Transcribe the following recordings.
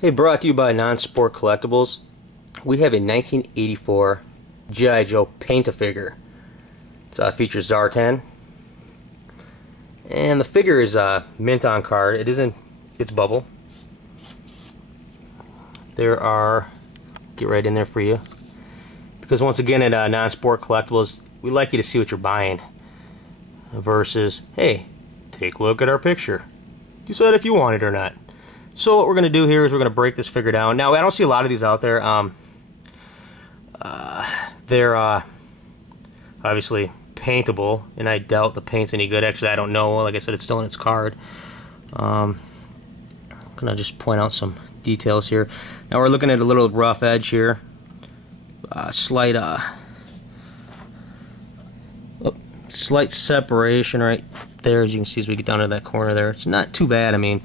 Hey, brought to you by Non-Sport Collectibles. We have a 1984 GI Joe Paint-A-Figure. It features Zartan, and the figure is mint on card. It's bubble. There are, get right in there for you, because once again at Non-Sport Collectibles, we like you to see what you're buying versus, hey, take a look at our picture. Decide if you want it or not. So what we're going to do here is we're going to break this figure down. Now, I don't see a lot of these out there. They're obviously paintable, and I doubt the paint's any good. Actually, I don't know. Like I said, it's still in its card. I'm going to just point out some details here. Now, we're looking at a little rough edge here. Slight separation right there, as you can see as we get down to that corner there. It's not too bad, I mean.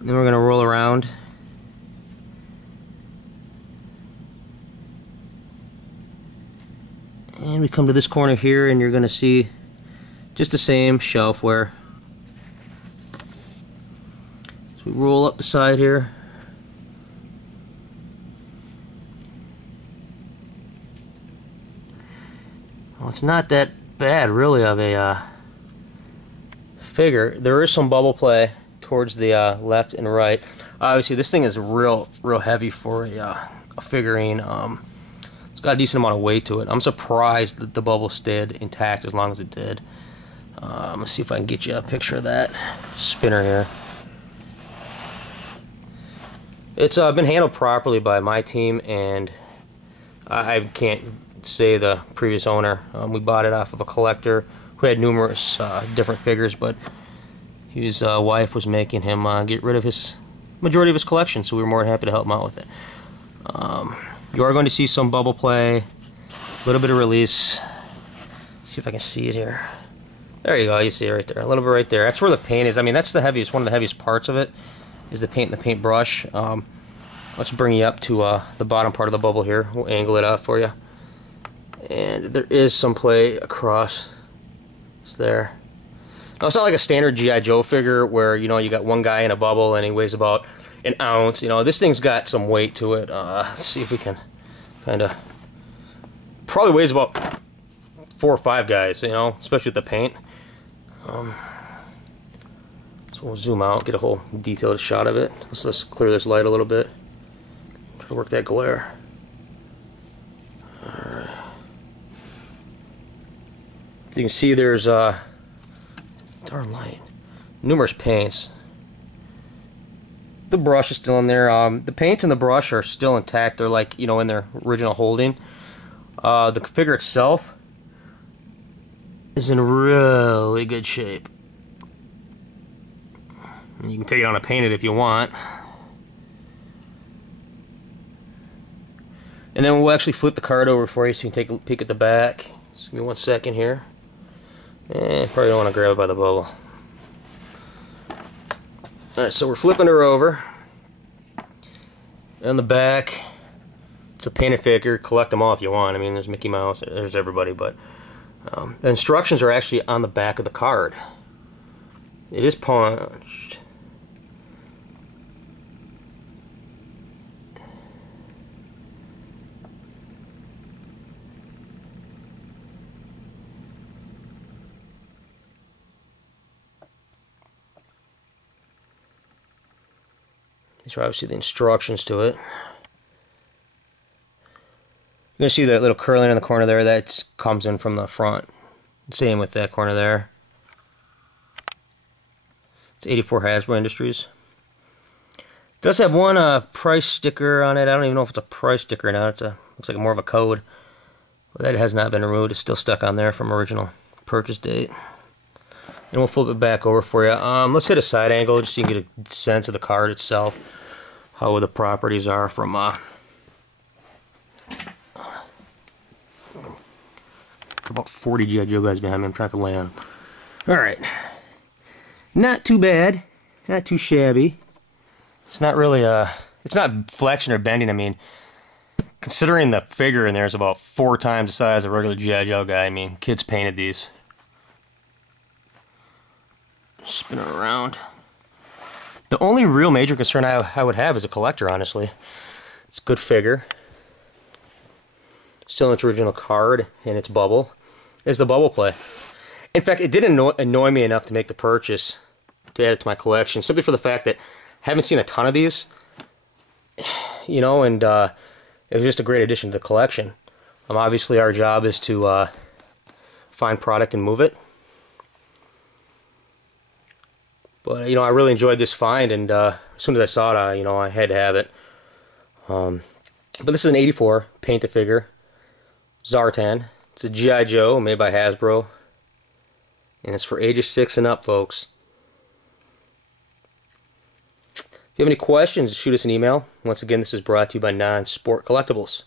Then we're going to roll around. And we come to this corner here, and you're going to see just the same shelfware. So we roll up the side here. Well, it's not that bad, really, of a figure. There is some bubble play towards the left and right. Obviously, this thing is real heavy for a figurine. It's got a decent amount of weight to it. I'm surprised that the bubble stayed intact as long as it did. Let's see if I can get you a picture of that spinner here. It's been handled properly by my team, and I can't say the previous owner. We bought it off of a collector who had numerous different figures, but his wife was making him get rid of his majority of his collection, so we were more than happy to help him out with it. You are going to see some bubble play, a little bit of release. Let's see if I can see it here. There you go, you see it right there, a little bit right there. That's where the paint is. I mean, that's the heaviest, one of the heaviest parts of it, is the paint and the paintbrush. Let's bring you up to the bottom part of the bubble here. We'll angle it out for you. And there is some play across. It's there. Now, it's not like a standard GI Joe figure where, you know, you got one guy in a bubble and he weighs about an ounce. You know, this thing's got some weight to it. Let's see if we can kind of, probably weighs about 4 or 5 guys, you know, especially with the paint. So we'll zoom out, get a whole detailed shot of it. Let's clear this light a little bit. Try to work that glare. Alright. As you can see, there's darn light. Numerous paints. The brush is still in there. The paint and the brush are still intact. They're like, you know, in their original holding. The figure itself is in really good shape. You can take it on and paint it if you want. And then we'll actually flip the card over for you so you can take a peek at the back. Just give me 1 second here. Probably don't want to grab it by the bubble. Alright, so we're flipping her over. On the back, it's a painted figure. Collect them all if you want. I mean, there's Mickey Mouse, there's everybody, but the instructions are actually on the back of the card. It is punched. These are obviously the instructions to it. You're going to see that little curling in the corner there. That comes in from the front. Same with that corner there. It's 84 Hasbro Industries. It does have one price sticker on it. I don't even know if it's a price sticker or not. Looks like more of a code. But that has not been removed. It's still stuck on there from original purchase date. And we'll flip it back over for you. Let's hit a side angle just so you can get a sense of the card itself. How the properties are from about 40 GI Joe guys behind me. I'm trying to land. Alright. Not too bad. Not too shabby. It's not really it's not flexion or bending. I mean, considering the figure in there is about 4 times the size of a regular GI Joe guy. I mean, kids painted these. Spin it around. The only real major concern I would have as a collector, honestly. It's a good figure. Still in its original card and its bubble. Is the bubble play. In fact, it didn't annoy me enough to make the purchase to add it to my collection, simply for the fact that I haven't seen a ton of these, you know, and it was just a great addition to the collection. Obviously, our job is to find product and move it. But, you know, I really enjoyed this find, and as soon as I saw it, you know, I had to have it. But this is an 84 Paint-A-Figure Zartan. It's a GI Joe made by Hasbro. And it's for ages 6 and up, folks. If you have any questions, shoot us an email. Once again, this is brought to you by Non-Sport Collectibles.